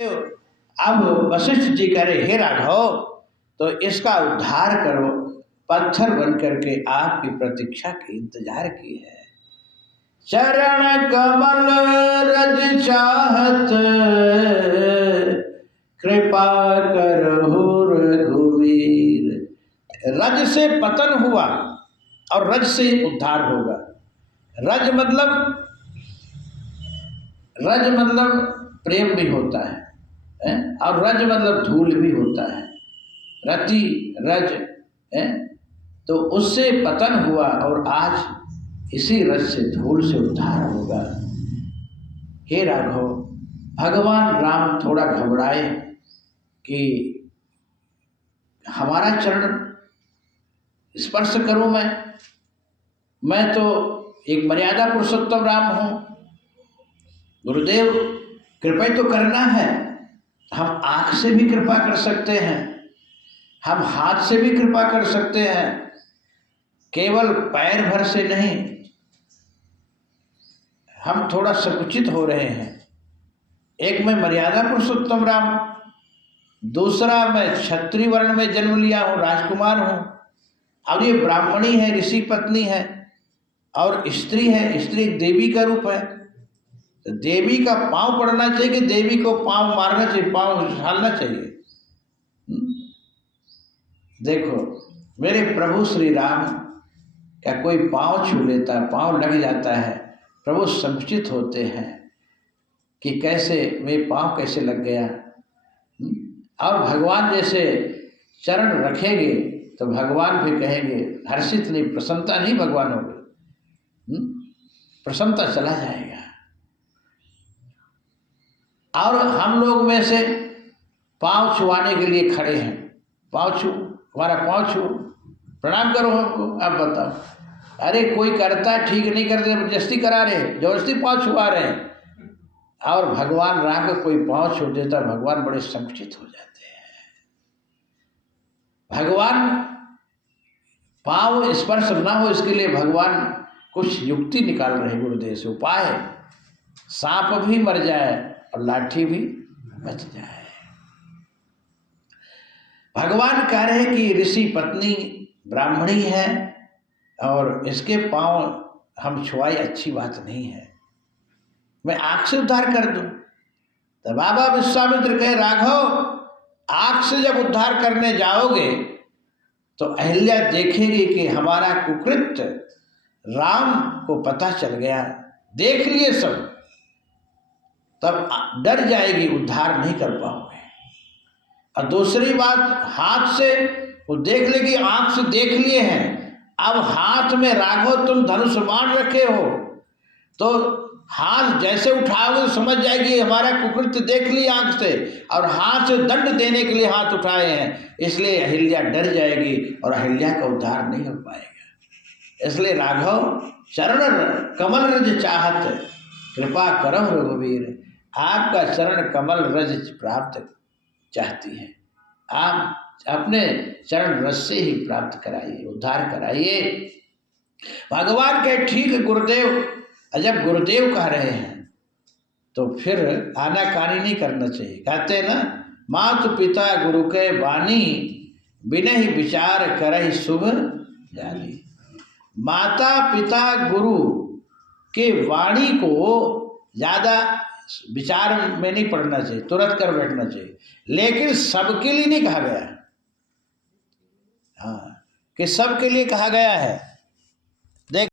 अब वशिष्ठ जी कह रहे, हे राघव, तो इसका उद्धार करो, पत्थर बन करके आपकी प्रतीक्षा की इंतजार की है। चरण कमल रज चाहत, कृपा करहु रघुवीर। रज से पतन हुआ और रज से उद्धार होगा। रज मतलब प्रेम भी होता है, और रज मतलब धूल भी होता है, रति रज है। तो उससे पतन हुआ और आज इसी रज से धूल से उद्धार होगा। हे राघव, भगवान राम थोड़ा घबराए कि हमारा चरण स्पर्श करूं मैं तो एक मर्यादा पुरुषोत्तम राम हूं। गुरुदेव कृपा तो करना है। हम आंख से भी कृपा कर सकते हैं, हम हाथ से भी कृपा कर सकते हैं, केवल पैर भर से नहीं। हम थोड़ा संकुचित हो रहे हैं। एक मैं मर्यादा पुरुषोत्तम राम, दूसरा मैं क्षत्रिय वर्ण में जन्म लिया हूँ, राजकुमार हूँ, और ये ब्राह्मणी है, ऋषि पत्नी है, और स्त्री है। स्त्री एक देवी का रूप है, तो देवी का पांव पड़ना चाहिए कि देवी को पांव मारना चाहिए, पांव उछालना चाहिए। देखो मेरे प्रभु श्री राम का कोई पांव छू लेता, पांव लग जाता है, प्रभु संकुचित होते हैं कि कैसे मेरे पांव कैसे लग गया। और भगवान जैसे चरण रखेंगे तो भगवान भी कहेंगे, हर्षित नहीं, प्रसन्नता नहीं भगवान होगी, प्रसन्नता चला जाएगा। और हम लोग में से पांव छुआने के लिए खड़े हैं, पांव छू, हमारा पांव छू, प्रणाम करो हमको। अब बताओ, अरे कोई करता है, ठीक नहीं करते, जबरदस्ती करा रहे, जबरदस्ती पांव छुआ रहे हैं। और भगवान राम को कोई पांव छू देता, भगवान बड़े संकुचित हो जाते हैं। भगवान पांव स्पर्श ना हो इसके लिए भगवान कुछ युक्ति निकाल रहे हैं, गुरुदेव से उपाय। सांप भी मर जाए और लाठी भी बच जाए। भगवान कह रहे हैं कि ऋषि पत्नी ब्राह्मणी है और इसके पांव हम छुआए, अच्छी बात नहीं है, मैं आंख से उद्धार कर दूं। तो बाबा विश्वामित्र कहे, राघव आंख से जब उद्धार करने जाओगे तो अहिल्या देखेगी कि हमारा कुकृत्य राम को पता चल गया, देख लिए सब, तब डर जाएगी, उद्धार नहीं कर पाओगे। और दूसरी बात, हाथ से वो देख लेगी, आंख से देख लिए हैं, अब हाथ में राघव तुम धनुष बाण रखे हो, तो हाथ जैसे उठाओगे तो समझ जाएगी हमारा कुकृत्य देख लिया आंख से, और हाथ से दंड देने के लिए हाथ उठाए हैं, इसलिए अहिल्या डर जाएगी और अहिल्या का उद्धार नहीं हो पाएगा। इसलिए राघव चरण कमल रज चाहत, कृपा करहु रघुवीर। आपका चरण कमल रज प्राप्त चाहती है, आप अपने चरण रज से ही प्राप्त कराइए, उद्धार कराइए। भगवान के ठीक गुरुदेव, जब गुरुदेव कह रहे हैं तो फिर आनाकानी नहीं करना चाहिए। कहते हैं ना, मातु पिता गुरु के वाणी, बिनहि विचार करहि शुभ जानी। माता पिता गुरु के वाणी को ज़्यादा विचार में नहीं पढ़ना चाहिए, तुरंत कर बैठना चाहिए। लेकिन सबके लिए नहीं कहा गया, हाँ, कि सबके लिए कहा गया है।